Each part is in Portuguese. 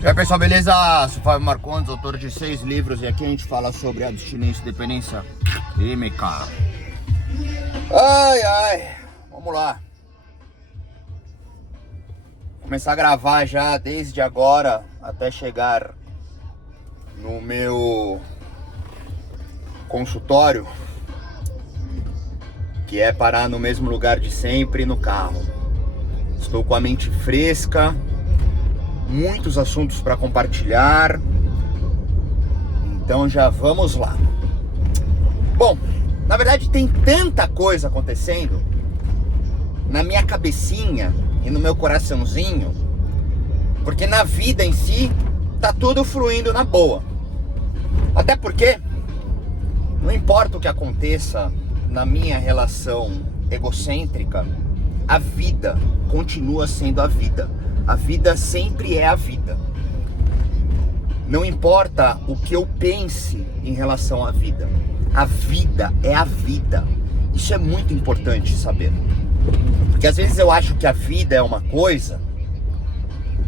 E aí pessoal, beleza? Sou Fábio Marcondes, autor de 6 livros, e aqui a gente fala sobre abstinência e dependência química. Vamos lá. Vou começar a gravar já desde agora até chegar no meu consultório, que é parar no mesmo lugar de sempre, no carro. Estou com a mente fresca, muitos assuntos para compartilhar, então já vamos lá. Bom, na verdade tem tanta coisa acontecendo na minha cabecinha e no meu coraçãozinho, porque na vida em si tá tudo fluindo na boa. Até porque não importa o que aconteça na minha relação egocêntrica, a vida continua sendo a vida. A vida sempre é a vida. Não importa o que eu pense em relação à vida. A vida é a vida. Isso é muito importante saber. Porque às vezes eu acho que a vida é uma coisa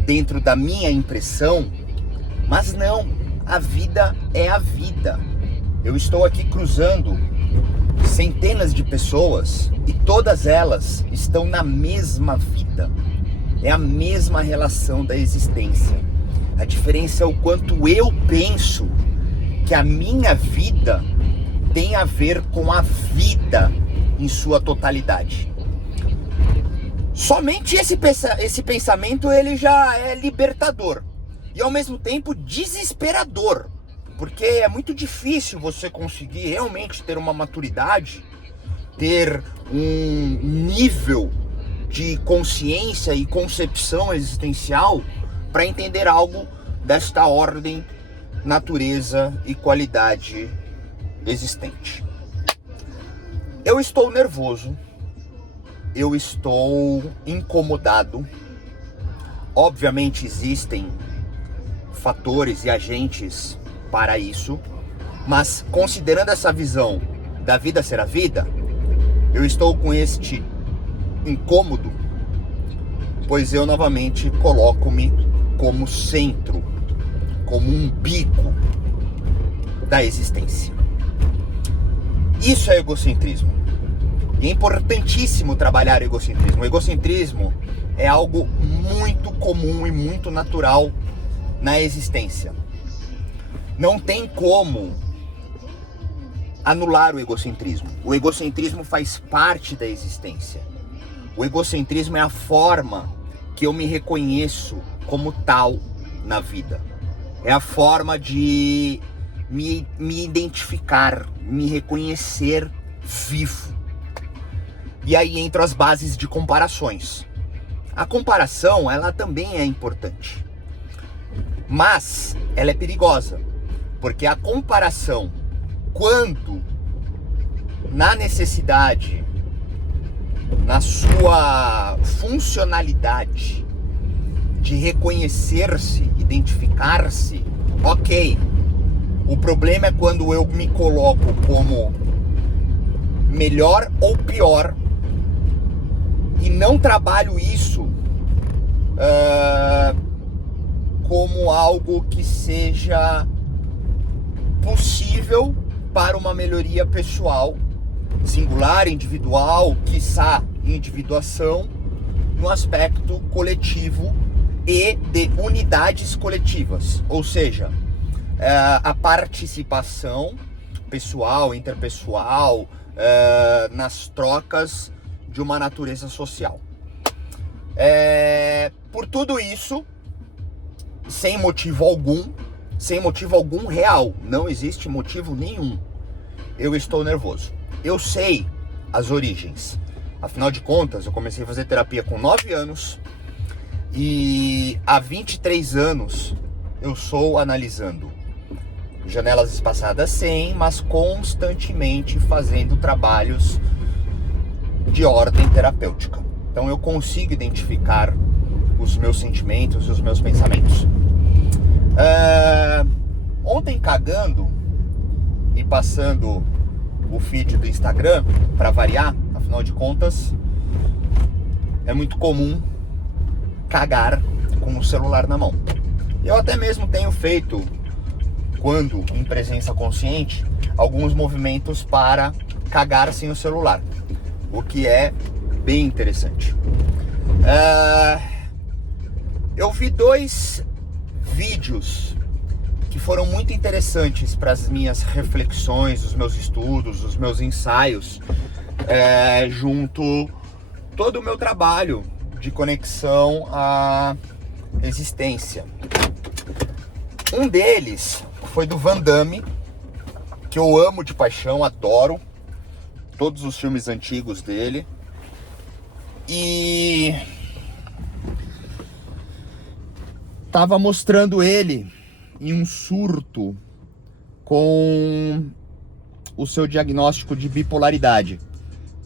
dentro da minha impressão, mas não. A vida é a vida. Eu estou aqui cruzando centenas de pessoas e todas elas estão na mesma vida. É a mesma relação da existência. A diferença é o quanto eu penso que a minha vida tem a ver com a vida em sua totalidade. Somente esse pensamento ele já é libertador e ao mesmo tempo desesperador, porque é muito difícil você conseguir realmente ter uma maturidade, ter um nível de consciência e concepção existencial para entender algo desta ordem, natureza e qualidade existente. Eu estou nervoso, eu estou incomodado. Obviamente existem fatores e agentes para isso, mas considerando essa visão da vida ser a vida, eu estou com este incômodo, pois eu novamente coloco-me como centro, como umbigo da existência. Isso é egocentrismo. E é importantíssimo trabalhar egocentrismo. O egocentrismo é algo muito comum e muito natural na existência. Não tem como anular o egocentrismo. O egocentrismo faz parte da existência. O egocentrismo é a forma que eu me reconheço como tal na vida. É a forma de me identificar, me reconhecer vivo. E aí entram as bases de comparações. A comparação, ela também é importante. Mas ela é perigosa. Porque a comparação, quando na necessidade, na sua funcionalidade de reconhecer-se, identificar-se, ok. O problema é quando eu me coloco como melhor ou pior e não trabalho isso como algo que seja possível para uma melhoria pessoal, singular, individual, quiçá individuação, no aspecto coletivo e de unidades coletivas, ou seja, a participação pessoal, interpessoal, nas trocas de uma natureza social. Por tudo isso, sem motivo algum real, não existe motivo nenhum, eu estou nervoso. Eu sei as origens. Afinal de contas, eu comecei a fazer terapia com 9 anos e há 23 anos eu sou analisando janelas espaçadas sem, mas constantemente fazendo trabalhos de ordem terapêutica. Então eu consigo identificar os meus sentimentos e os meus pensamentos. Ontem, cagando e passando o feed do Instagram, para variar, afinal de contas, é muito comum cagar com o celular na mão. Eu até mesmo tenho feito, quando em presença consciente, alguns movimentos para cagar sem o celular, o que é bem interessante. Eu vi 2 vídeos que foram muito interessantes para as minhas reflexões, os meus estudos, os meus ensaios, junto todo o meu trabalho de conexão à existência. Um deles foi do Van Damme, que eu amo de paixão, adoro todos os filmes antigos dele. E tava mostrando ele em um surto com o seu diagnóstico de bipolaridade,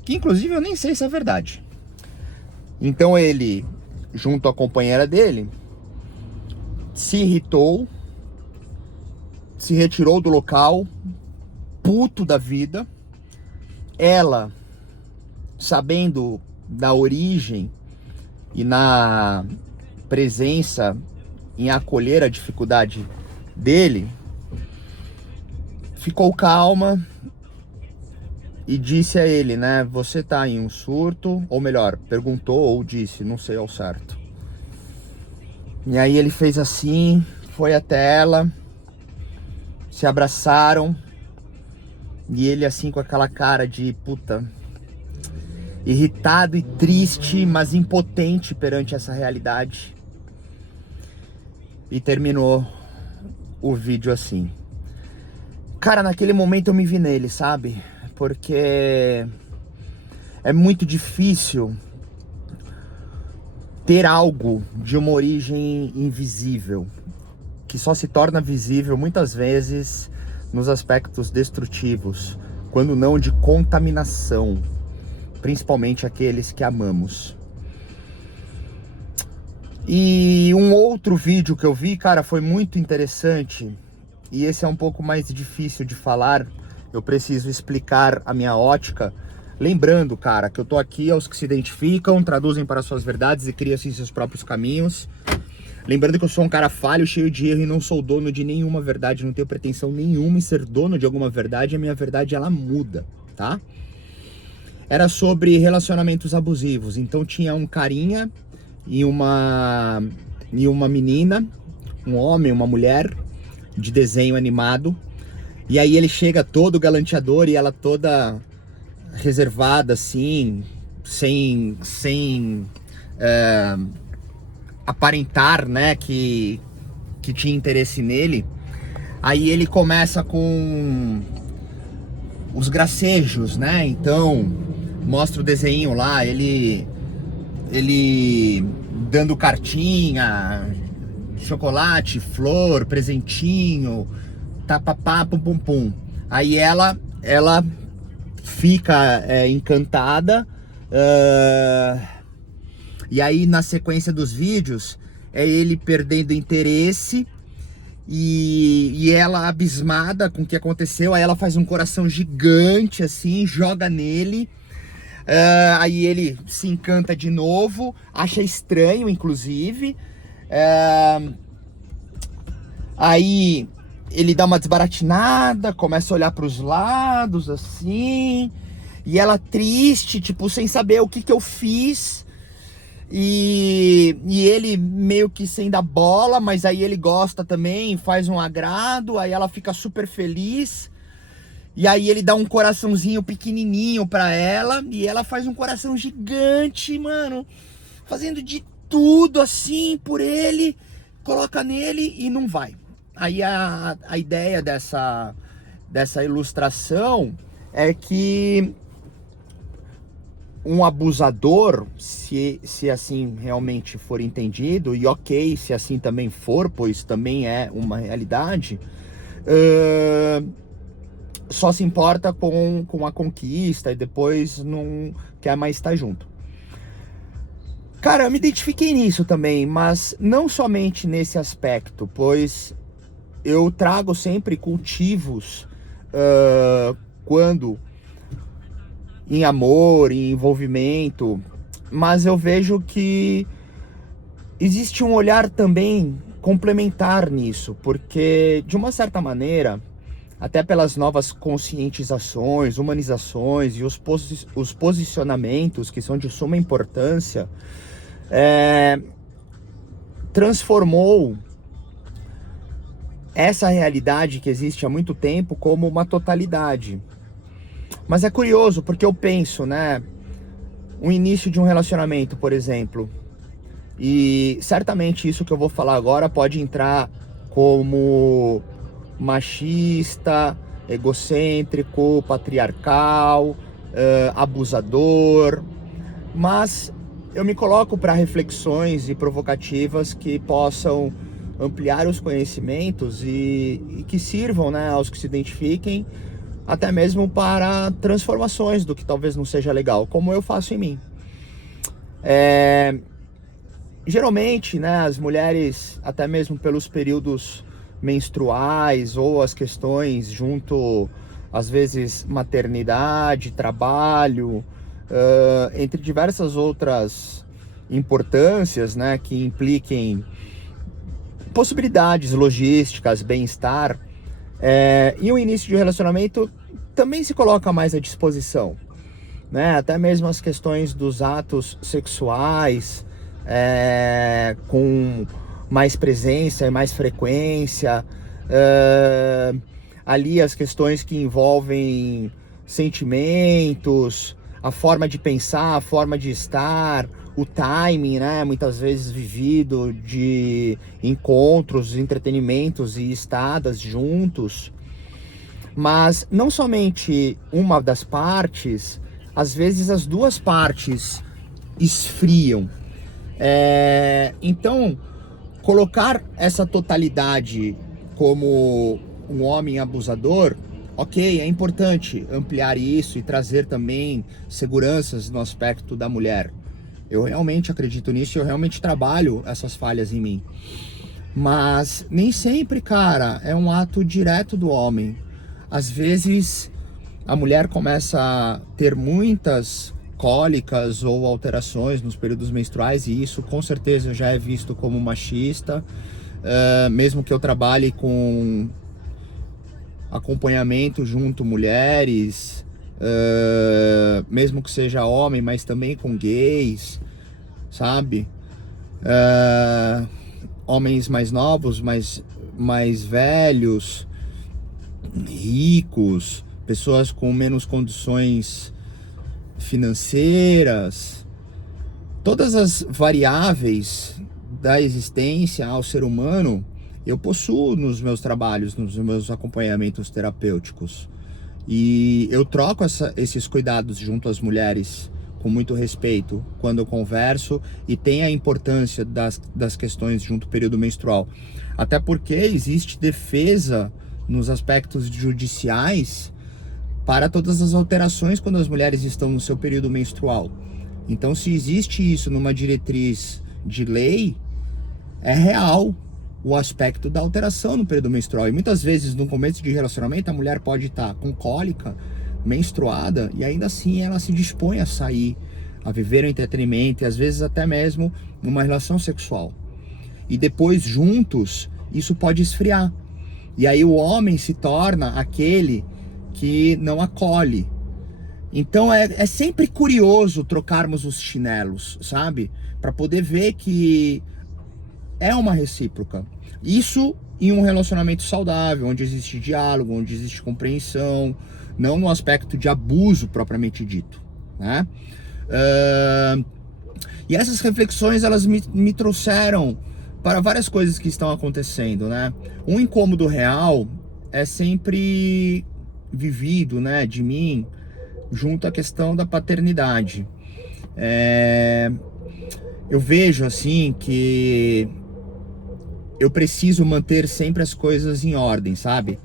que inclusive eu nem sei se é verdade. Então ele, junto à companheira dele, se irritou, se retirou do local, puto da vida. Ela, sabendo da origem e na presença em acolher a dificuldade dele, ficou calma e disse a ele, né, você tá em um surto, ou melhor, perguntou ou disse, não sei ao certo. E aí ele fez assim, foi até ela, se abraçaram, e ele assim com aquela cara de puta, irritado e triste, mas impotente perante essa realidade. E terminou o vídeo assim. Cara, naquele momento eu me vi nele, sabe? Porque é muito difícil ter algo de uma origem invisível, que só se torna visível muitas vezes nos aspectos destrutivos, quando não de contaminação, principalmente aqueles que amamos. E um outro vídeo que eu vi, cara, foi muito interessante, e esse é um pouco mais difícil de falar, eu preciso explicar a minha ótica. Lembrando, cara, que eu tô aqui aos que se identificam, traduzem para suas verdades e criam assim seus próprios caminhos. Lembrando que eu sou um cara falho, cheio de erro e não sou dono de nenhuma verdade, não tenho pretensão nenhuma em ser dono de alguma verdade, a minha verdade ela muda, tá? Era sobre relacionamentos abusivos, então tinha um carinha e uma menina, um homem, uma mulher de desenho animado, e aí ele chega todo galanteador e ela toda reservada assim, sem aparentar, né, que tinha interesse nele. Aí ele começa com os gracejos, né? Então mostra o desenho lá, ele dando cartinha, chocolate, flor, presentinho, tapapá, pum pum pum. Aí ela fica encantada, e aí na sequência dos vídeos é ele perdendo interesse e ela abismada com o que aconteceu. Aí ela faz um coração gigante assim, joga nele, aí ele se encanta de novo, acha estranho inclusive, aí ele dá uma desbaratinada, começa a olhar para os lados assim, e ela triste, tipo, sem saber o que eu fiz. E ele meio que sem dar bola, mas aí ele gosta também, faz um agrado, aí ela fica super feliz. E aí ele dá um coraçãozinho pequenininho pra ela, e ela faz um coração gigante, mano, fazendo de tudo assim por ele, coloca nele e não vai. Aí a ideia dessa ilustração é que um abusador, se assim realmente for entendido, e ok, se assim também for, pois também é uma realidade, só se importa com a conquista e depois não quer mais estar junto. Cara, eu me identifiquei nisso também, mas não somente nesse aspecto, pois eu trago sempre cultivos quando em amor, em envolvimento, mas eu vejo que existe um olhar também complementar nisso, porque de uma certa maneira, até pelas novas conscientizações, humanizações e os posicionamentos que são de suma importância, transformou essa realidade que existe há muito tempo como uma totalidade. Mas é curioso, porque eu penso, né, o início de um relacionamento, por exemplo, e certamente isso que eu vou falar agora pode entrar como machista, egocêntrico, patriarcal, abusador, mas eu me coloco para reflexões e provocativas que possam ampliar os conhecimentos e que sirvam, né, aos que se identifiquem, até mesmo para transformações do que talvez não seja legal, como eu faço em mim. Geralmente, né, as mulheres, até mesmo pelos períodos menstruais ou as questões junto, às vezes, maternidade, trabalho, entre diversas outras importâncias, né, que impliquem possibilidades logísticas, bem-estar, e o início de relacionamento também se coloca mais à disposição, né? Até mesmo as questões dos atos sexuais, com mais presença e mais frequência, ali as questões que envolvem sentimentos, a forma de pensar, a forma de estar, o timing, né, muitas vezes vivido de encontros, entretenimentos e estadas juntos. Mas não somente uma das partes, às vezes as duas partes esfriam. Então, colocar essa totalidade como um homem abusador, ok, é importante ampliar isso e trazer também seguranças no aspecto da mulher. Eu realmente acredito nisso e eu realmente trabalho essas falhas em mim. Mas nem sempre, cara, é um ato direto do homem. Às vezes a mulher começa a ter muitas cólicas ou alterações nos períodos menstruais e isso com certeza já é visto como machista, mesmo que eu trabalhe com acompanhamento junto mulheres, mesmo que seja homem, mas também com gays, sabe? Homens mais novos, mais velhos, ricos, pessoas com menos condições financeiras, todas as variáveis da existência ao ser humano eu possuo nos meus trabalhos, nos meus acompanhamentos terapêuticos, e eu troco esses cuidados junto às mulheres com muito respeito quando eu converso, e tem a importância das questões junto ao período menstrual, até porque existe defesa nos aspectos judiciais para todas as alterações quando as mulheres estão no seu período menstrual. Então, se existe isso numa diretriz de lei, é real o aspecto da alteração no período menstrual. E muitas vezes, no começo de relacionamento, a mulher pode estar com cólica, menstruada, e ainda assim ela se dispõe a sair, a viver o entretenimento, e às vezes até mesmo uma relação sexual. E depois, juntos, isso pode esfriar. E aí o homem se torna aquele que não acolhe. Então é sempre curioso trocarmos os chinelos, sabe? Para poder ver que é uma recíproca. Isso em um relacionamento saudável, onde existe diálogo, onde existe compreensão, não no aspecto de abuso propriamente dito, né? E essas reflexões, elas me trouxeram para várias coisas que estão acontecendo, né? Um incômodo real é sempre vivido, né, de mim, junto à questão da paternidade. Eu vejo assim que eu preciso manter sempre as coisas em ordem, sabe?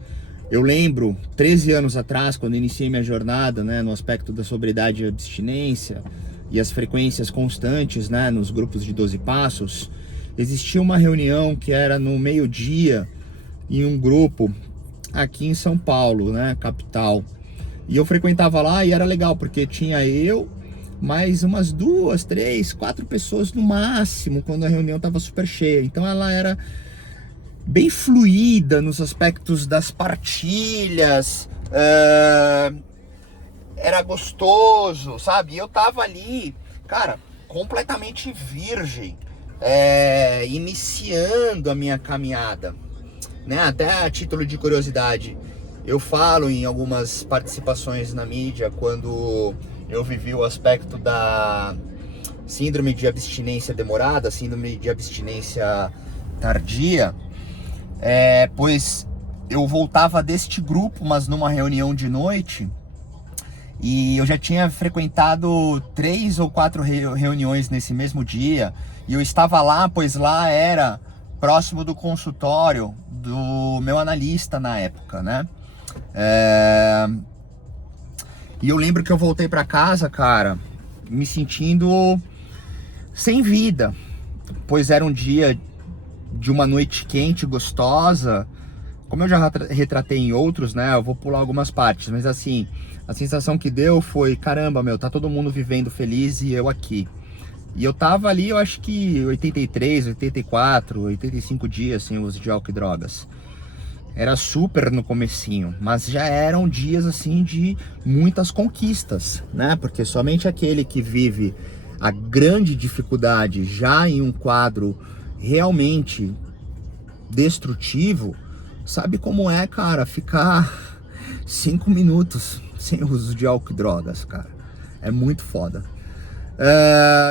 Eu lembro, 13 anos atrás, quando iniciei minha jornada, né, no aspecto da sobriedade e abstinência e as frequências constantes, né, nos grupos de 12 passos, existia uma reunião que era no meio-dia em um grupo aqui em São Paulo, né, capital. E eu frequentava lá e era legal, porque tinha eu, mais umas 2, 3, 4 pessoas no máximo, quando a reunião estava super cheia. Então ela era bem fluida nos aspectos das partilhas, era gostoso, sabe? Eu tava ali, cara, completamente virgem, iniciando a minha caminhada, né? Até a título de curiosidade, eu falo em algumas participações na mídia quando eu vivi o aspecto da síndrome de abstinência demorada, síndrome de abstinência tardia, pois eu voltava deste grupo, mas numa reunião de noite, e eu já tinha frequentado 3 ou 4 reuniões nesse mesmo dia, e eu estava lá, pois lá era próximo do consultório do meu analista na época, né? E eu lembro que eu voltei para casa, cara, me sentindo sem vida, pois era um dia de uma noite quente, gostosa. Como eu já retratei em outros, né, eu vou pular algumas partes, mas assim, a sensação que deu foi, caramba, meu, tá todo mundo vivendo feliz e eu aqui. E eu tava ali, eu acho que 83, 84, 85 dias sem uso de álcool e drogas. Era super no comecinho, mas já eram dias assim de muitas conquistas, né? Porque somente aquele que vive a grande dificuldade já em um quadro realmente destrutivo, sabe como é, cara, ficar 5 minutos sem uso de álcool e drogas, cara. É muito foda.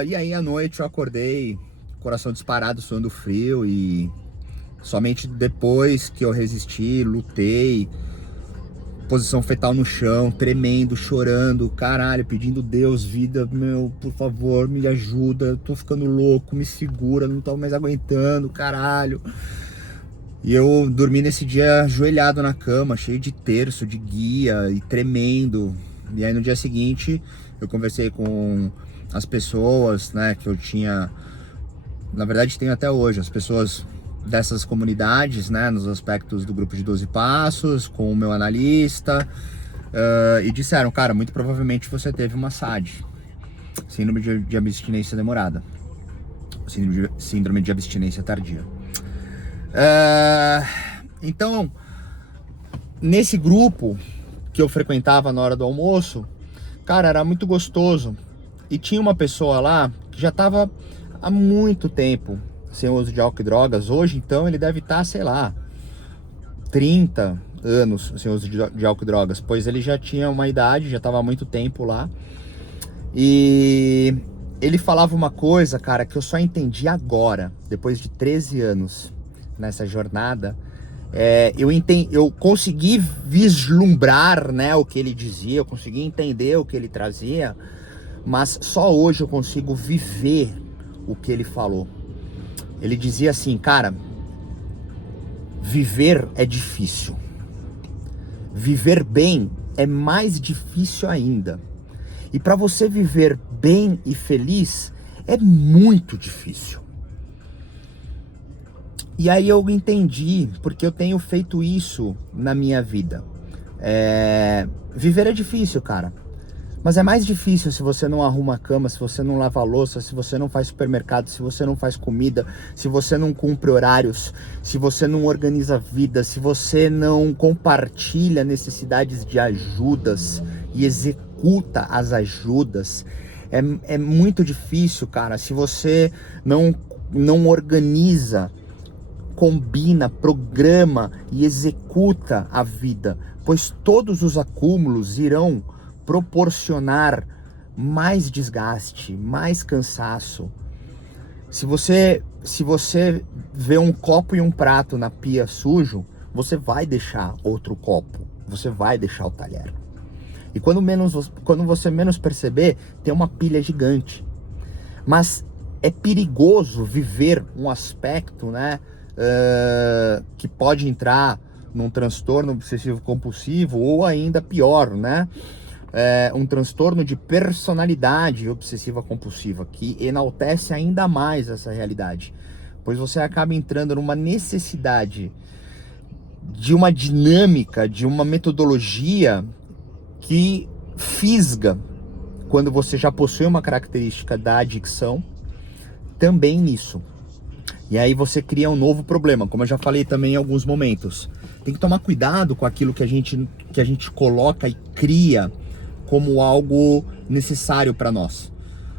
E aí à noite eu acordei, coração disparado, suando frio, e somente depois que eu resisti, lutei, posição fetal no chão, tremendo, chorando, caralho, pedindo Deus, vida, meu, por favor, me ajuda, tô ficando louco, me segura, não tô mais aguentando, caralho. E eu dormi nesse dia ajoelhado na cama, cheio de terço, de guia e tremendo. E aí no dia seguinte eu conversei com as pessoas, né, que eu tinha, na verdade tenho até hoje, as pessoas dessas comunidades, né, nos aspectos do grupo de 12 passos, com o meu analista, e disseram, cara, muito provavelmente você teve uma SAD, síndrome de abstinência demorada, síndrome de abstinência tardia. Então, nesse grupo que eu frequentava na hora do almoço, cara, era muito gostoso. E tinha uma pessoa lá que já estava há muito tempo sem uso de álcool e drogas. Hoje, então, ele deve estar, sei lá, 30 anos sem uso de álcool e drogas, pois ele já tinha uma idade, já estava há muito tempo lá. E ele falava uma coisa, cara, que eu só entendi agora, depois de 13 anos nessa jornada. Eu consegui vislumbrar, né, o que ele dizia, eu consegui entender o que ele trazia, mas só hoje eu consigo viver o que ele falou. Ele dizia assim, cara, viver é difícil. Viver bem é mais difícil ainda. E para você viver bem e feliz é muito difícil. E aí eu entendi, porque eu tenho feito isso na minha vida. Viver é difícil, cara. Mas é mais difícil se você não arruma a cama, se você não lava a louça, se você não faz supermercado, se você não faz comida, se você não cumpre horários, se você não organiza a vida, se você não compartilha necessidades de ajudas e executa as ajudas. É muito difícil, cara, se você não organiza, combina, programa e executa a vida, pois todos os acúmulos irão proporcionar mais desgaste, mais cansaço. Se você vê um copo e um prato na pia sujo, você vai deixar outro copo, você vai deixar o talher. E quando você menos perceber, tem uma pilha gigante. Mas é perigoso viver um aspecto, né, que pode entrar num transtorno obsessivo compulsivo, ou ainda pior, né, um transtorno de personalidade obsessiva compulsiva, que enaltece ainda mais essa realidade, pois você acaba entrando numa necessidade de uma dinâmica, de uma metodologia que fisga, quando você já possui uma característica da adicção, também nisso. E aí você cria um novo problema, como eu já falei também em alguns momentos. Tem que tomar cuidado com aquilo que a gente coloca e cria como algo necessário para nós.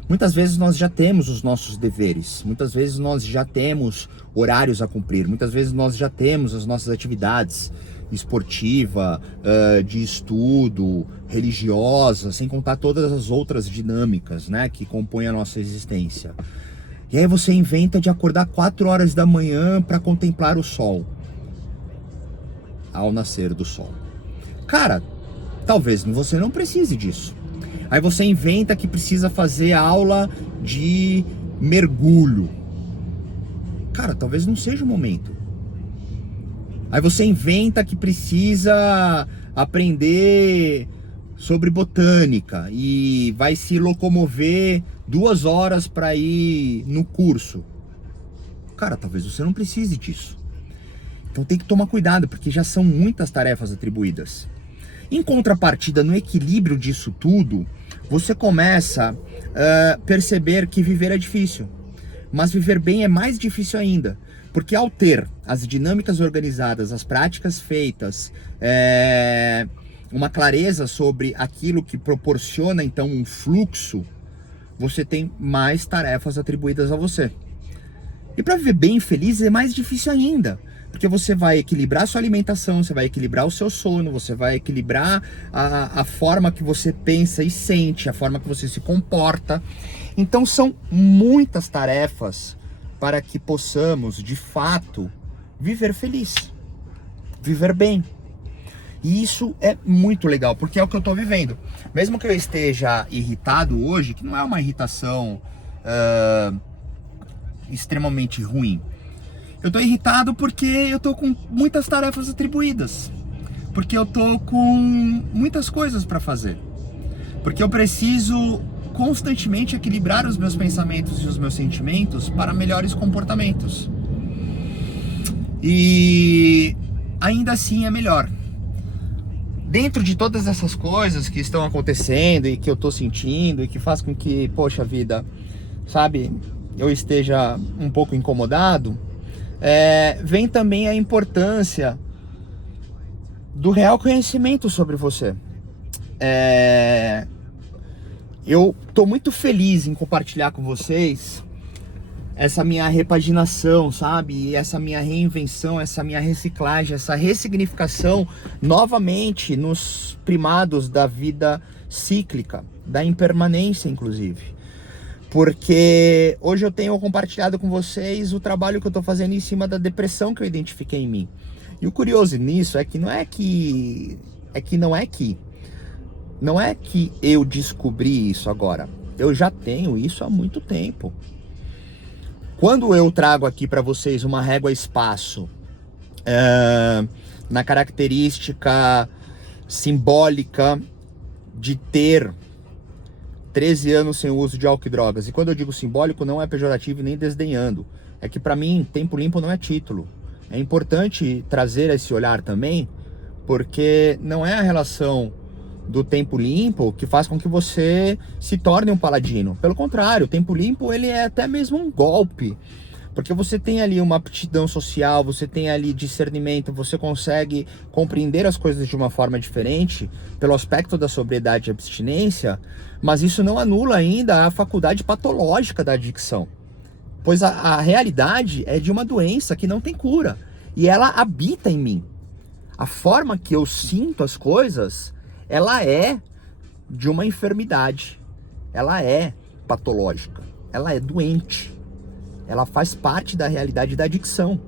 Muitas vezes nós já temos os nossos deveres, muitas vezes nós já temos horários a cumprir, muitas vezes nós já temos as nossas atividades esportiva, de estudo, religiosa, sem contar todas as outras dinâmicas, né, que compõem a nossa existência. E aí você inventa de acordar 4 horas da manhã para contemplar o sol, ao nascer do sol. Cara, talvez você não precise disso. Aí você inventa que precisa fazer aula de mergulho. Cara, talvez não seja o momento. Aí você inventa que precisa aprender sobre botânica e vai se locomover 2 horas para ir no curso. Cara, talvez você não precise disso. Então tem que tomar cuidado, porque já são muitas tarefas atribuídas. Em contrapartida, no equilíbrio disso tudo, você começa a perceber que viver é difícil. Mas viver bem é mais difícil ainda. Porque ao ter as dinâmicas organizadas, as práticas feitas, uma clareza sobre aquilo que proporciona então um fluxo, você tem mais tarefas atribuídas a você. E para viver bem e feliz é mais difícil ainda. Porque você vai equilibrar a sua alimentação, você vai equilibrar o seu sono, você vai equilibrar a forma que você pensa e sente, a forma que você se comporta. Então são muitas tarefas para que possamos, de fato, viver feliz, viver bem. E isso é muito legal, porque é o que eu estou vivendo. Mesmo que eu esteja irritado hoje, que não é uma irritação extremamente ruim, eu tô irritado porque eu tô com muitas tarefas atribuídas. Porque eu tô com muitas coisas para fazer. Porque eu preciso constantemente equilibrar os meus pensamentos e os meus sentimentos para melhores comportamentos. E ainda assim é melhor. Dentro de todas essas coisas que estão acontecendo e que eu tô sentindo e que faz com que, poxa vida, sabe, eu esteja um pouco incomodado, vem também a importância do real conhecimento sobre você. Eu tô muito feliz em compartilhar com vocês essa minha repaginação, sabe? Essa minha reinvenção, essa minha reciclagem, essa ressignificação novamente nos primados da vida cíclica, da impermanência, inclusive. Porque hoje eu tenho compartilhado com vocês o trabalho que eu estou fazendo em cima da depressão que eu identifiquei em mim. E o curioso nisso é que não é que eu descobri isso agora. Eu já tenho isso há muito tempo. Quando eu trago aqui para vocês uma régua espaço, na característica simbólica de ter 13 anos sem o uso de álcool e drogas. E quando eu digo simbólico, não é pejorativo nem desdenhando. É que para mim, tempo limpo não é título. É importante trazer esse olhar também, porque não é a relação do tempo limpo que faz com que você se torne um paladino. Pelo contrário, o tempo limpo ele é até mesmo um golpe. Porque você tem ali uma aptidão social, você tem ali discernimento, você consegue compreender as coisas de uma forma diferente pelo aspecto da sobriedade e abstinência, mas isso não anula ainda a faculdade patológica da adicção. Pois a realidade é de uma doença que não tem cura e ela habita em mim. A forma que eu sinto as coisas, ela é de uma enfermidade, ela é patológica, ela é doente. Ela faz parte da realidade da adicção.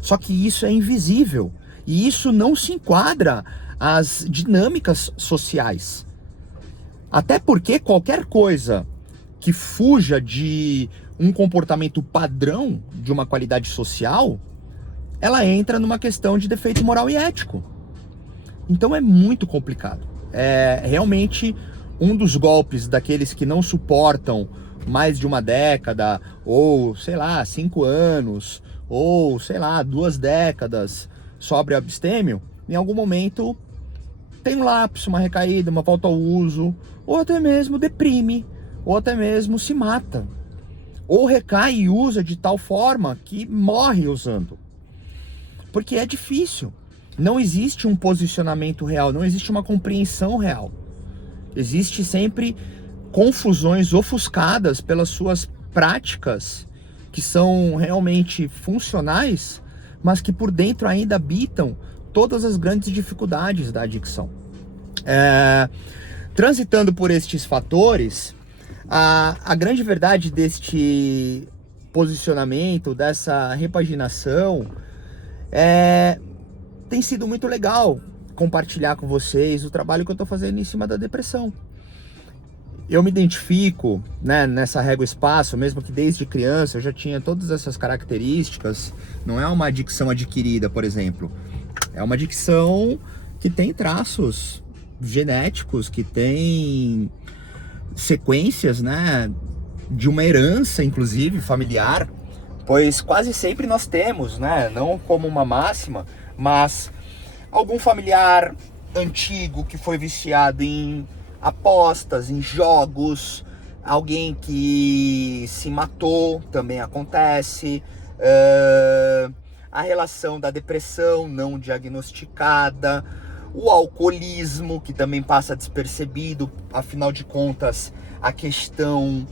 Só que isso é invisível. E isso não se enquadra às dinâmicas sociais. Até porque qualquer coisa que fuja de um comportamento padrão de uma qualidade social, ela entra numa questão de defeito moral e ético. Então é muito complicado. É realmente um dos golpes daqueles que não suportam mais de uma década, ou sei lá, 5 anos, ou sei lá, 2 décadas sobre abstêmio, em algum momento tem um lapso, uma recaída, uma volta ao uso, ou até mesmo deprime, ou até mesmo se mata. ou recai e usa de tal forma que morre usando. Porque é difícil. Não existe um posicionamento real, não existe uma compreensão real. Existe sempre confusões ofuscadas pelas suas práticas que são realmente funcionais, mas que por dentro ainda habitam todas as grandes dificuldades da adicção. Transitando por estes fatores, a grande verdade deste posicionamento, dessa repaginação, tem sido muito legal compartilhar com vocês o trabalho que eu estou fazendo em cima da depressão. Eu me identifico, né, nessa régua espaço, mesmo que desde criança eu já tinha todas essas características. Não é uma adicção adquirida, por exemplo. É uma adicção que tem traços genéticos, que tem sequências, né, de uma herança, inclusive, familiar. Pois quase sempre nós temos, né, não como uma máxima, mas algum familiar antigo que foi viciado em apostas, em jogos, alguém que se matou, também acontece, a relação da depressão não diagnosticada, o alcoolismo, que também passa despercebido, afinal de contas, a questão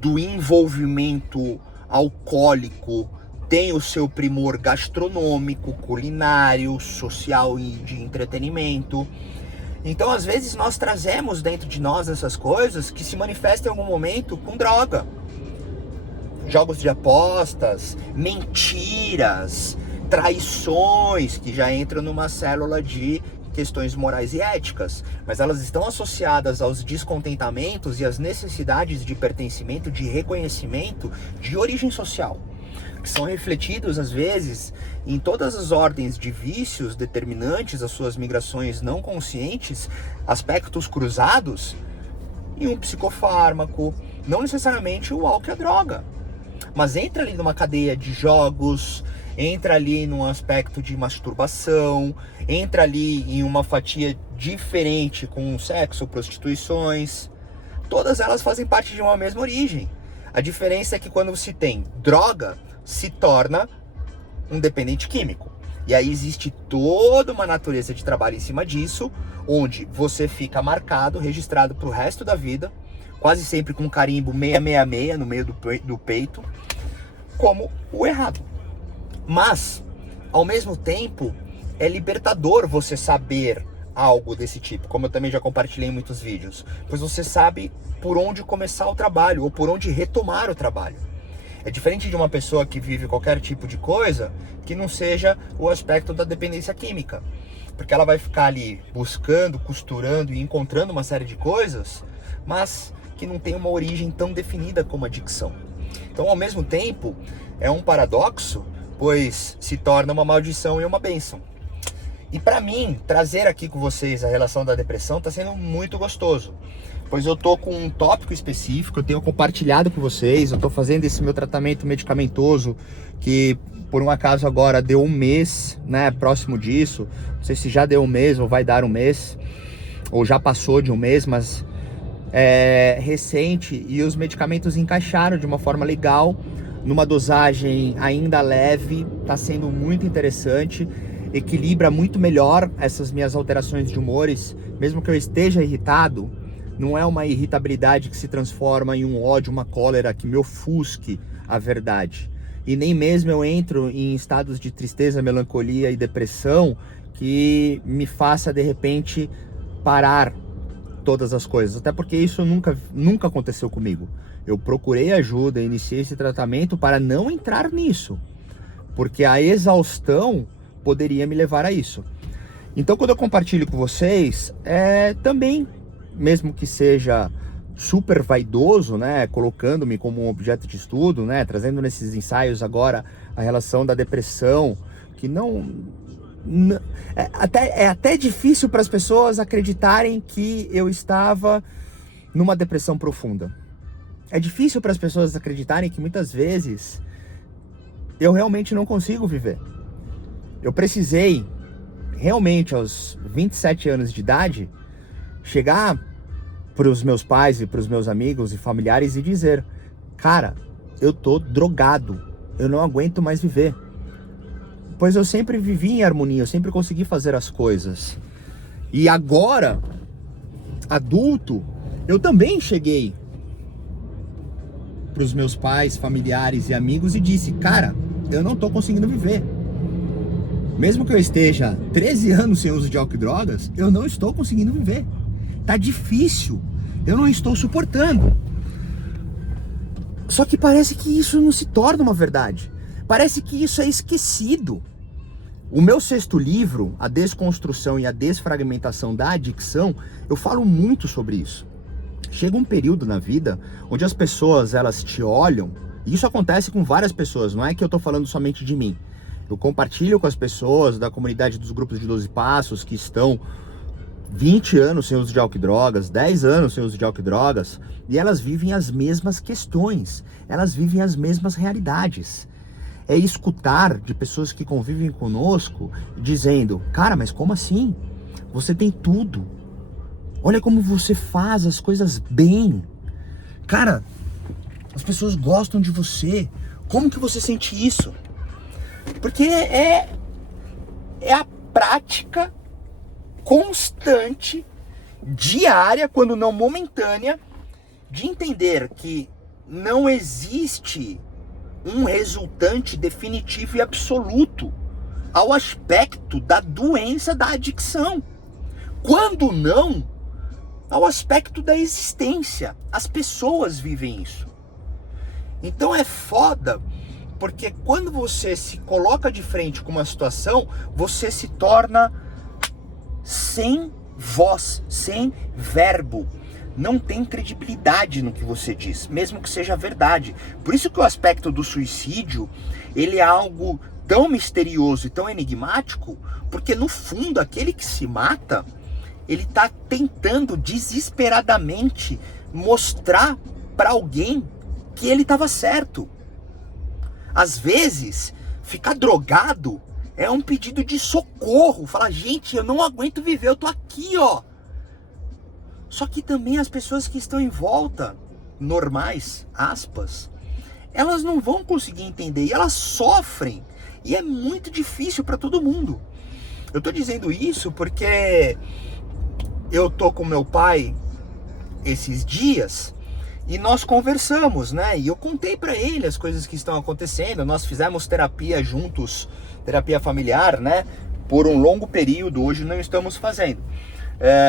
do envolvimento alcoólico tem o seu primor gastronômico, culinário, social e de entretenimento. Então, às vezes, nós trazemos dentro de nós essas coisas que se manifestam em algum momento com droga. Jogos de apostas, mentiras, traições, que já entram numa célula de questões morais e éticas, mas elas estão associadas aos descontentamentos e às necessidades de pertencimento, de reconhecimento, de origem social, que são refletidos, às vezes, em todas as ordens de vícios determinantes, as suas migrações não conscientes, aspectos cruzados, em um psicofármaco, não necessariamente o álcool e a droga, mas entra ali numa cadeia de jogos, entra ali num aspecto de masturbação, entra ali em uma fatia diferente com sexo, prostituições. Todas elas fazem parte de uma mesma origem. A diferença é que quando se tem droga, se torna um dependente químico. E aí existe toda uma natureza de trabalho em cima disso, onde você fica marcado, registrado para o resto da vida, quase sempre com um carimbo 666 no meio do peito, como o errado. Mas, ao mesmo tempo, é libertador você saber algo desse tipo, como eu também já compartilhei em muitos vídeos, pois você sabe por onde começar o trabalho, ou por onde retomar o trabalho. É diferente de uma pessoa que vive qualquer tipo de coisa que não seja o aspecto da dependência química, porque ela vai ficar ali buscando, costurando e encontrando uma série de coisas, mas que não tem uma origem tão definida como adicção. Então, ao mesmo tempo, é um paradoxo, pois se torna uma maldição e uma bênção. E para mim, trazer aqui com vocês a relação da depressão está sendo muito gostoso, pois eu tô com um tópico específico, eu tenho compartilhado com vocês, eu tô fazendo esse meu tratamento medicamentoso, que por um acaso agora deu um mês, né, próximo disso, não sei se já deu um mês ou vai dar um mês, ou já passou de um mês, mas é recente, e os medicamentos encaixaram de uma forma legal, numa dosagem ainda leve, tá sendo muito interessante, equilibra muito melhor essas minhas alterações de humores, mesmo que eu esteja irritado, não é uma irritabilidade que se transforma em um ódio, uma cólera que me ofusque a verdade. E nem mesmo eu entro em estados de tristeza, melancolia e depressão que me faça, de repente, parar todas as coisas. Até porque isso nunca aconteceu comigo. Eu procurei ajuda, iniciei esse tratamento para não entrar nisso. Porque a exaustão poderia me levar a isso. Então, quando eu compartilho com vocês, também, mesmo que seja super vaidoso, né, colocando-me como um objeto de estudo, né, trazendo nesses ensaios agora a relação da depressão, que é até difícil para as pessoas acreditarem que eu estava numa depressão profunda. É difícil para as pessoas acreditarem que muitas vezes eu realmente não consigo viver. Eu precisei, realmente, aos 27 anos de idade, chegar para os meus pais e para os meus amigos e familiares e dizer: cara, eu tô drogado, eu não aguento mais viver. Pois eu sempre vivi em harmonia, eu sempre consegui fazer as coisas. E agora, adulto, eu também cheguei para os meus pais, familiares e amigos e disse, cara, eu não tô conseguindo viver. Mesmo que eu esteja 13 anos sem uso de álcool e drogas, eu não estou conseguindo viver. Tá difícil, eu não estou suportando. Só que parece que isso não se torna uma verdade. Parece que isso é esquecido. O meu 6º livro, A Desconstrução e a Desfragmentação da Adicção, eu falo muito sobre isso. Chega um período na vida onde as pessoas, elas te olham, e isso acontece com várias pessoas, não é que eu tô falando somente de mim. Eu compartilho com as pessoas da comunidade dos grupos de 12 passos que estão 20 anos sem uso de álcool e drogas, 10 anos sem uso de álcool e drogas, e elas vivem as mesmas questões, elas vivem as mesmas realidades. É escutar de pessoas que convivem conosco dizendo, cara, mas como assim? Você tem tudo. Olha como você faz as coisas bem. Cara, as pessoas gostam de você. Como que você sente isso? Porque é a prática constante, diária, quando não momentânea, de entender que não existe um resultante definitivo e absoluto ao aspecto da doença da adicção. Quando não, ao aspecto da existência. As pessoas vivem isso. Então é foda, porque quando você se coloca de frente com uma situação, você se torna sem voz, sem verbo. Não tem credibilidade no que você diz, mesmo que seja verdade. Por isso que o aspecto do suicídio, ele é algo tão misterioso e tão enigmático, porque no fundo, aquele que se mata, ele está tentando desesperadamente mostrar para alguém que ele estava certo. Às vezes, ficar drogado é um pedido de socorro. Falar, gente, eu não aguento viver, eu tô aqui, ó. Só que também as pessoas que estão em volta, normais, aspas, elas não vão conseguir entender e elas sofrem. E é muito difícil para todo mundo. Eu tô dizendo isso porque eu tô com meu pai esses dias e nós conversamos, né? E eu contei para ele as coisas que estão acontecendo. Nós fizemos terapia juntos, terapia familiar, né? Por um longo período, hoje não estamos fazendo.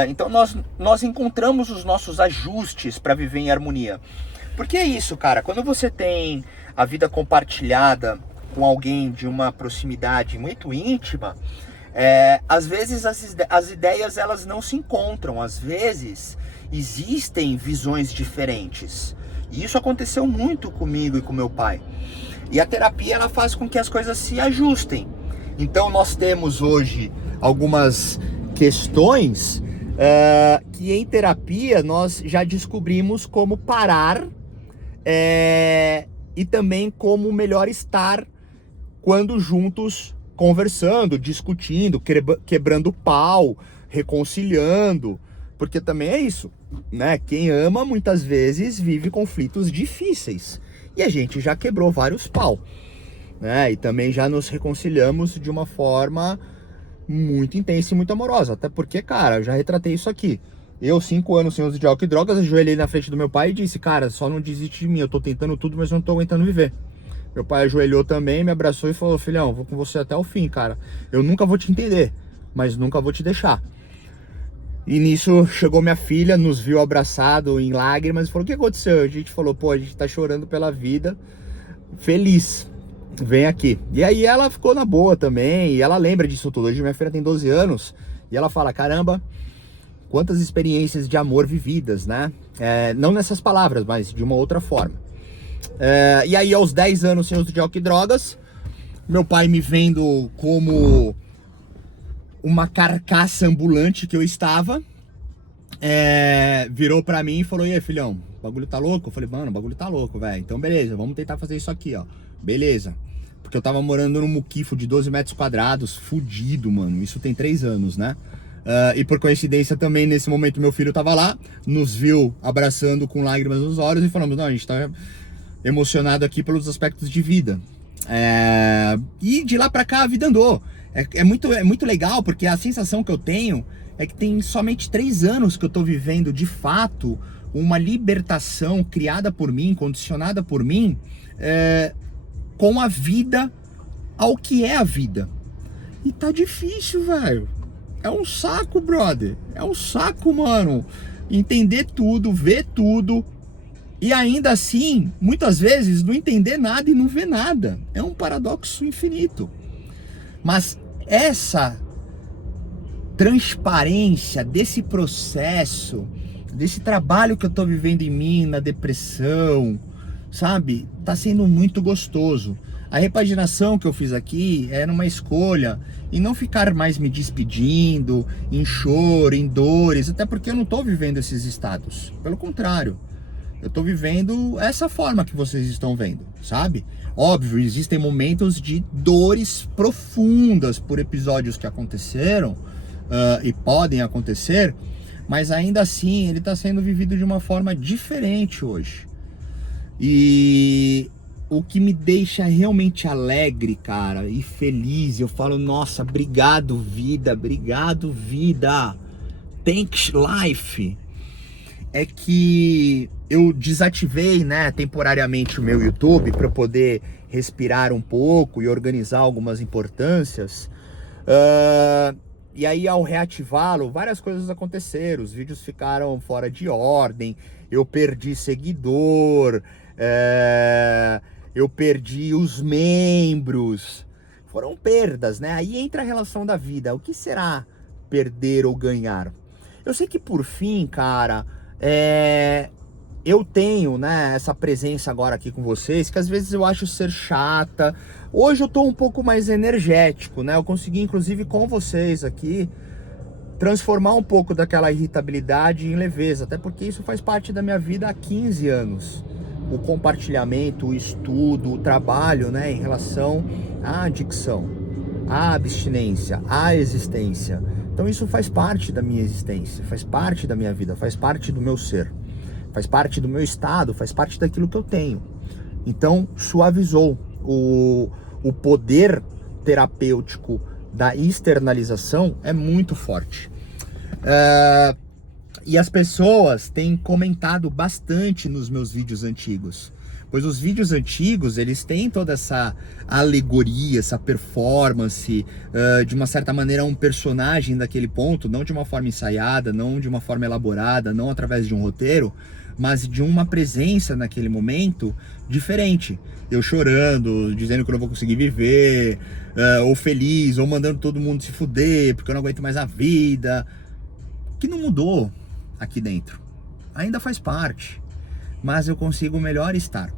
Então nós encontramos os nossos ajustes para viver em harmonia. Porque é isso, cara, quando você tem a vida compartilhada com alguém de uma proximidade muito íntima, às vezes as ideias elas não se encontram, às vezes existem visões diferentes. E isso aconteceu muito comigo e com meu pai. E a terapia ela faz com que as coisas se ajustem. Então nós temos hoje algumas questões que em terapia nós já descobrimos como parar e também como melhor estar quando juntos conversando, discutindo, quebrando pau, reconciliando, porque também é isso, né? Quem ama muitas vezes vive conflitos difíceis e a gente já quebrou vários pau, né? E também já nos reconciliamos de uma forma muito intensa e muito amorosa, até porque, cara, eu já retratei isso aqui. Eu, 5 anos sem uso de álcool e drogas, ajoelhei na frente do meu pai e disse, cara, só não desiste de mim, eu tô tentando tudo, mas não tô aguentando viver. Meu pai ajoelhou também, me abraçou e falou, filhão, vou com você até o fim, cara. Eu nunca vou te entender, mas nunca vou te deixar. E nisso chegou minha filha, nos viu abraçado em lágrimas e falou, o que aconteceu? A gente falou, pô, a gente tá chorando pela vida, feliz. Vem aqui. E aí ela ficou na boa também, e ela lembra disso tudo. Hoje minha filha tem 12 anos, e ela fala, caramba, quantas experiências de amor vividas, né? Não nessas palavras, mas de uma outra forma. E aí aos 10 anos sem uso de álcool e drogas, meu pai me vendo como uma carcaça ambulante que eu estava, virou pra mim e falou, e aí, filhão, o bagulho tá louco? Eu falei, mano, o bagulho tá louco, velho. Então beleza, vamos tentar fazer isso aqui, ó. Beleza. Porque eu tava morando num muquifo de 12 metros quadrados, fudido, mano. Isso tem 3 anos, né? E por coincidência também, nesse momento, meu filho tava lá, nos viu abraçando com lágrimas nos olhos e falamos, não, a gente tá emocionado aqui pelos aspectos de vida. E de lá pra cá a vida andou. É muito legal, porque a sensação que eu tenho é que tem somente 3 anos que eu tô vivendo de fato uma libertação criada por mim, condicionada por mim, com a vida, ao que é a vida. E tá difícil, velho. É um saco, brother. É um saco, mano. Entender tudo, ver tudo. E ainda assim, muitas vezes, não entender nada e não ver nada. É um paradoxo infinito. Mas essa transparência desse processo, desse trabalho que eu tô vivendo em mim, na depressão, sabe? Tá sendo muito gostoso. A repaginação que eu fiz aqui era uma escolha em não ficar mais me despedindo, em choro, em dores, até porque eu não tô vivendo esses estados. Pelo contrário, eu tô vivendo essa forma que vocês estão vendo, sabe? Óbvio, existem momentos de dores profundas por episódios que aconteceram e podem acontecer, mas ainda assim ele está sendo vivido de uma forma diferente hoje. E o que me deixa realmente alegre, cara, e feliz, eu falo, nossa, obrigado vida, thanks life, é que eu desativei, né, temporariamente o meu YouTube para poder respirar um pouco e organizar algumas importâncias. E aí, ao reativá-lo, várias coisas aconteceram. Os vídeos ficaram fora de ordem, eu perdi seguidor, eu perdi os membros. Foram perdas, né? Aí entra a relação da vida. O que será perder ou ganhar? Eu sei que por fim, cara, eu tenho, né, essa presença agora aqui com vocês, que às vezes eu acho ser chata. Hoje eu tô um pouco mais energético, né? Eu consegui, inclusive, com vocês aqui, transformar um pouco daquela irritabilidade em leveza, até porque isso faz parte da minha vida há 15 anos. O compartilhamento, o estudo, o trabalho, né, em relação à adicção, à abstinência, à existência. Então isso faz parte da minha existência, faz parte da minha vida, faz parte do meu ser, faz parte do meu estado, faz parte daquilo que eu tenho. Então suavizou. O poder terapêutico da externalização é muito forte. E as pessoas têm comentado bastante nos meus vídeos antigos, pois os vídeos antigos, eles têm toda essa alegoria, essa performance, de uma certa maneira um personagem daquele ponto, não de uma forma ensaiada, não de uma forma elaborada, não através de um roteiro, mas de uma presença naquele momento diferente. Eu chorando, dizendo que eu não vou conseguir viver, ou feliz, ou mandando todo mundo se fuder, porque eu não aguento mais a vida. Que não mudou aqui dentro. Ainda faz parte, mas eu consigo melhor estar.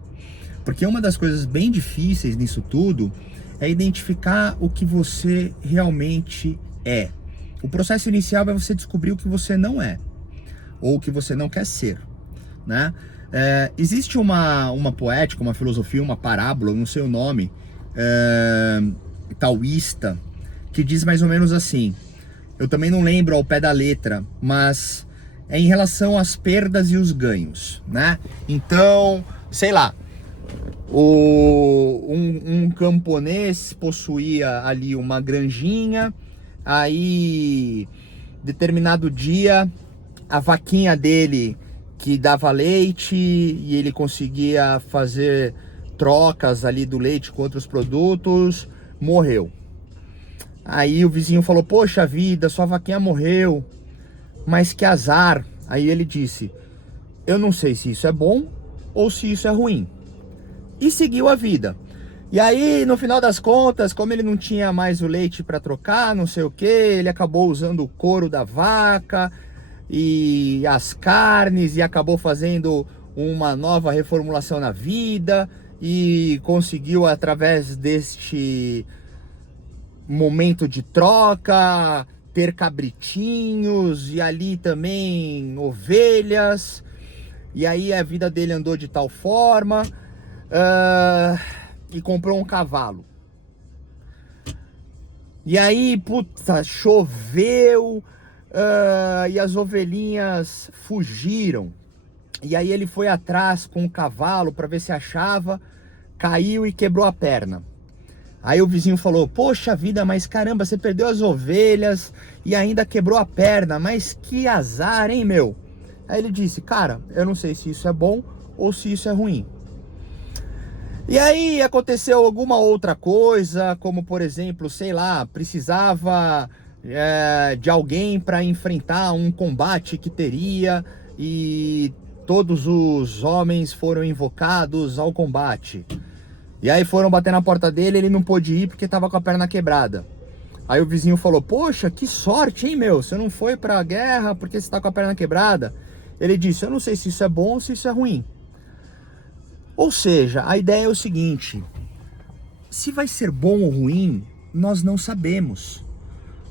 Porque uma das coisas bem difíceis nisso tudo é identificar o que você realmente é. O processo inicial é você descobrir o que você não é, ou o que você não quer ser, né? Existe uma poética, uma filosofia, uma parábola, não sei o nome, taoísta, que diz mais ou menos assim, eu também não lembro ao pé da letra, mas é em relação às perdas e os ganhos, né? Então, sei lá, um camponês possuía ali uma granjinha, aí determinado dia a vaquinha dele que dava leite e ele conseguia fazer trocas ali do leite com outros produtos, morreu. Aí o vizinho falou, poxa vida, sua vaquinha morreu, mas que azar. Aí ele disse, eu não sei se isso é bom ou se isso é ruim. E seguiu a vida. E aí, no final das contas, como ele não tinha mais o leite para trocar, não sei o que, ele acabou usando o couro da vaca e as carnes e acabou fazendo uma nova reformulação na vida e conseguiu, através deste momento de troca, ter cabritinhos e ali também ovelhas. E aí a vida dele andou de tal forma, e comprou um cavalo. E aí, puta, choveu, e as ovelhinhas fugiram. E aí ele foi atrás com o cavalo para ver se achava, caiu e quebrou a perna. Aí o vizinho falou: poxa vida, mas caramba, você perdeu as ovelhas e ainda quebrou a perna, mas que azar, hein, meu? Aí ele disse: cara, eu não sei se isso é bom ou se isso é ruim. E aí aconteceu alguma outra coisa, como por exemplo, sei lá, precisava de alguém para enfrentar um combate que teria e todos os homens foram invocados ao combate. E aí foram bater na porta dele, ele não pôde ir porque tava com a perna quebrada. Aí o vizinho falou: poxa, que sorte, hein, meu? Você não foi pra guerra porque você tá com a perna quebrada? Ele disse: eu não sei se isso é bom ou se isso é ruim. Ou seja, a ideia é o seguinte: se vai ser bom ou ruim, nós não sabemos.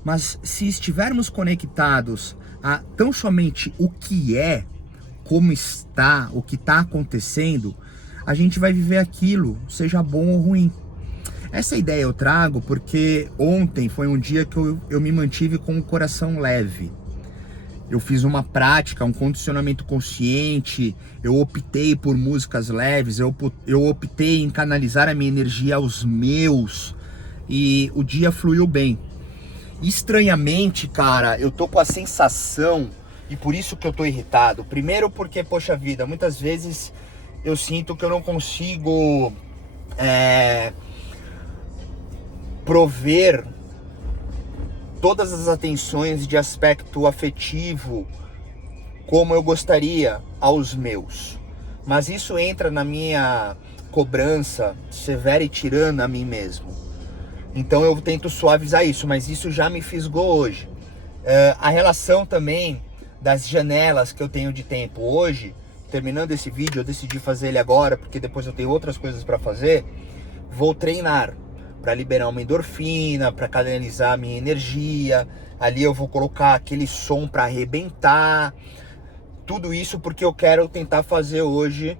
Mas se estivermos conectados a tão somente o que é, como está, o que está acontecendo, a gente vai viver aquilo, seja bom ou ruim. Essa ideia eu trago porque ontem foi um dia que eu me mantive com o coração leve. Eu fiz uma prática, um condicionamento consciente, eu optei por músicas leves, eu optei em canalizar a minha energia aos meus, e o dia fluiu bem. Estranhamente, cara, eu tô com a sensação, e por isso que eu tô irritado. Primeiro porque, poxa vida, muitas vezes eu sinto que eu não consigo prover todas as atenções de aspecto afetivo como eu gostaria aos meus. Mas isso entra na minha cobrança severa e tirana a mim mesmo. Então eu tento suavizar isso, mas isso já me fisgou hoje. A relação também das janelas que eu tenho de tempo hoje, terminando esse vídeo, eu decidi fazer ele agora, porque depois eu tenho outras coisas para fazer. Vou treinar para liberar uma endorfina, para canalizar a minha energia. Ali eu vou colocar aquele som para arrebentar. Tudo isso porque eu quero tentar fazer hoje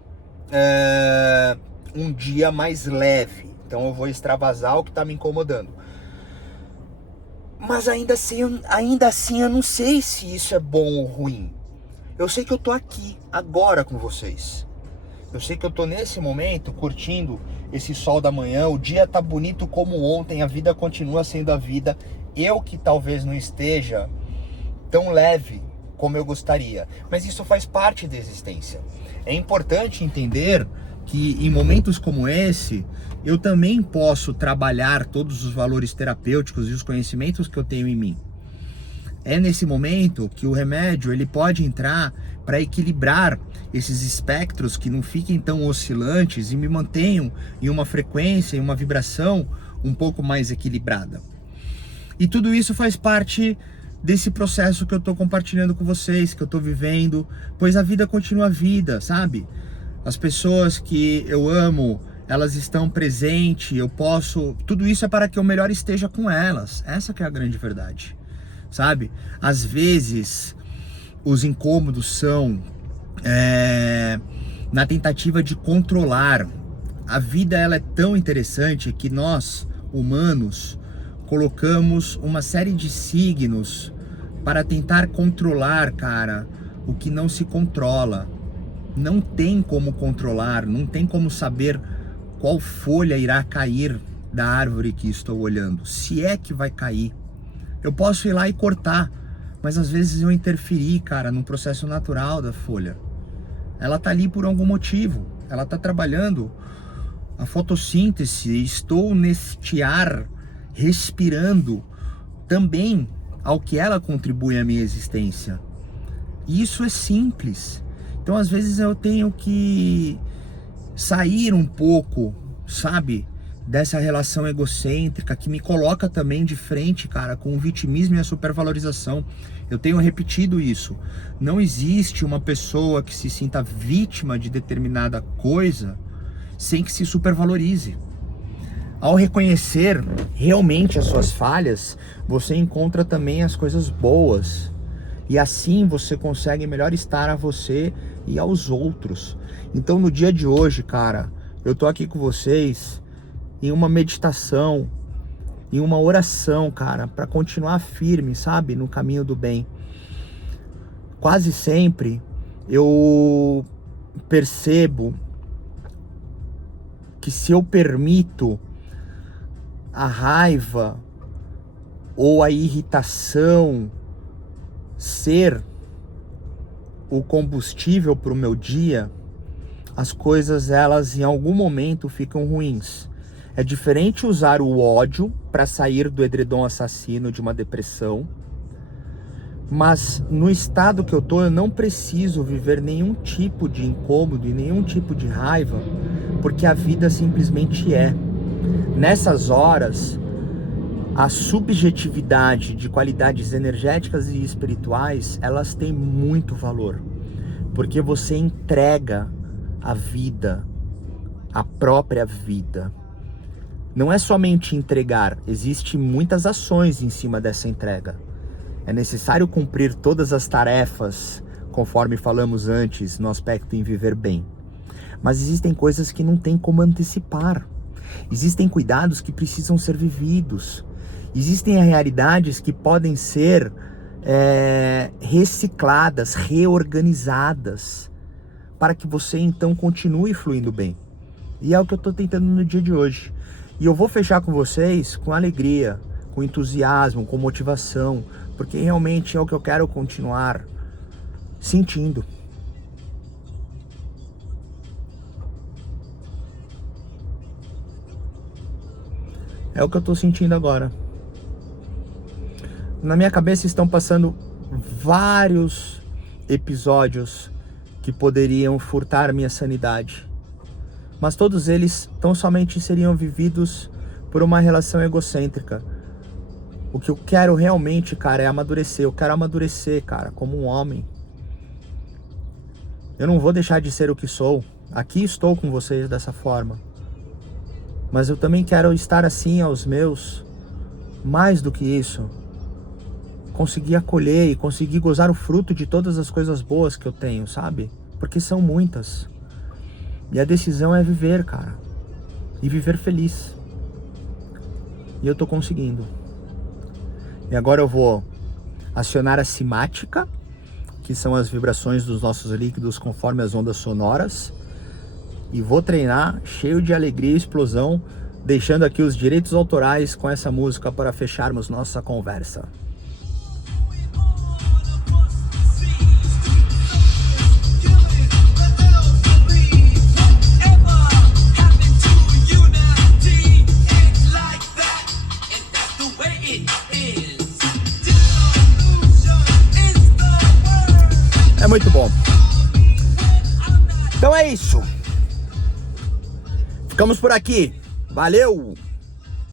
um dia mais leve. Então eu vou extravasar o que está me incomodando. Mas ainda assim eu não sei se isso é bom ou ruim. Eu sei que eu tô aqui, agora com vocês. Eu sei que eu tô nesse momento curtindo esse sol da manhã. O dia tá bonito como ontem, a vida continua sendo a vida. Eu que talvez não esteja tão leve como eu gostaria. Mas isso faz parte da existência. É importante entender que em momentos como esse, eu também posso trabalhar todos os valores terapêuticos e os conhecimentos que eu tenho em mim. É nesse momento que o remédio ele pode entrar para equilibrar esses espectros que não fiquem tão oscilantes e me mantenham em uma frequência, em uma vibração um pouco mais equilibrada. E tudo isso faz parte desse processo que eu estou compartilhando com vocês, que eu estou vivendo, pois a vida continua a vida, sabe? As pessoas que eu amo, elas estão presentes, tudo isso é para que eu melhor esteja com elas. Essa que é a grande verdade, sabe? Às vezes, os incômodos são na tentativa de controlar. A vida ela é tão interessante que nós, humanos, colocamos uma série de signos para tentar controlar, cara, o que não se controla. Não tem como controlar, não tem como saber qual folha irá cair da árvore que estou olhando, se é que vai cair. Eu posso ir lá e cortar, mas às vezes eu interferir, cara, no processo natural da folha. Ela tá ali por algum motivo, ela tá trabalhando a fotossíntese, estou neste ar respirando também ao que ela contribui à minha existência. E isso é simples. Então às vezes eu tenho que sair um pouco, sabe, dessa relação egocêntrica que me coloca também de frente, cara, com o vitimismo e a supervalorização. Eu tenho repetido isso. Não existe uma pessoa que se sinta vítima de determinada coisa sem que se supervalorize. Ao reconhecer realmente as suas falhas, você encontra também as coisas boas. E assim você consegue melhor estar a você e aos outros. Então no dia de hoje, cara, eu tô aqui com vocês em uma meditação, em uma oração, cara, para continuar firme, sabe, no caminho do bem. Quase sempre eu percebo que se eu permito a raiva ou a irritação ser o combustível para o meu dia, as coisas, elas em algum momento ficam ruins. É diferente usar o ódio para sair do edredom assassino de uma depressão, mas no estado que eu tô, eu não preciso viver nenhum tipo de incômodo e nenhum tipo de raiva, porque a vida simplesmente é. Nessas horas, a subjetividade de qualidades energéticas e espirituais, elas têm muito valor, porque você entrega a vida, a própria vida. Não é somente entregar, existem muitas ações em cima dessa entrega. É necessário cumprir todas as tarefas, conforme falamos antes, no aspecto em viver bem. Mas existem coisas que não tem como antecipar. Existem cuidados que precisam ser vividos. Existem realidades que podem ser recicladas, reorganizadas, para que você então continue fluindo bem. E é o que eu estou tentando no dia de hoje. E eu vou fechar com vocês com alegria, com entusiasmo, com motivação, porque realmente é o que eu quero continuar sentindo. É o que eu estou sentindo agora. Na minha cabeça estão passando vários episódios que poderiam furtar minha sanidade. Mas todos eles tão somente seriam vividos por uma relação egocêntrica. O que eu quero realmente, cara, é amadurecer. Eu quero amadurecer, cara, como um homem. Eu não vou deixar de ser o que sou. Aqui estou com vocês dessa forma. Mas eu também quero estar assim aos meus. Mais do que isso. Conseguir acolher e conseguir gozar o fruto de todas as coisas boas que eu tenho, sabe? Porque são muitas. E a decisão é viver, cara. E viver feliz. E eu tô conseguindo. E agora eu vou acionar a simática, que são as vibrações dos nossos líquidos conforme as ondas sonoras. E vou treinar cheio de alegria e explosão, deixando aqui os direitos autorais com essa música para fecharmos nossa conversa. É muito bom. Então é isso. Ficamos por aqui. Valeu!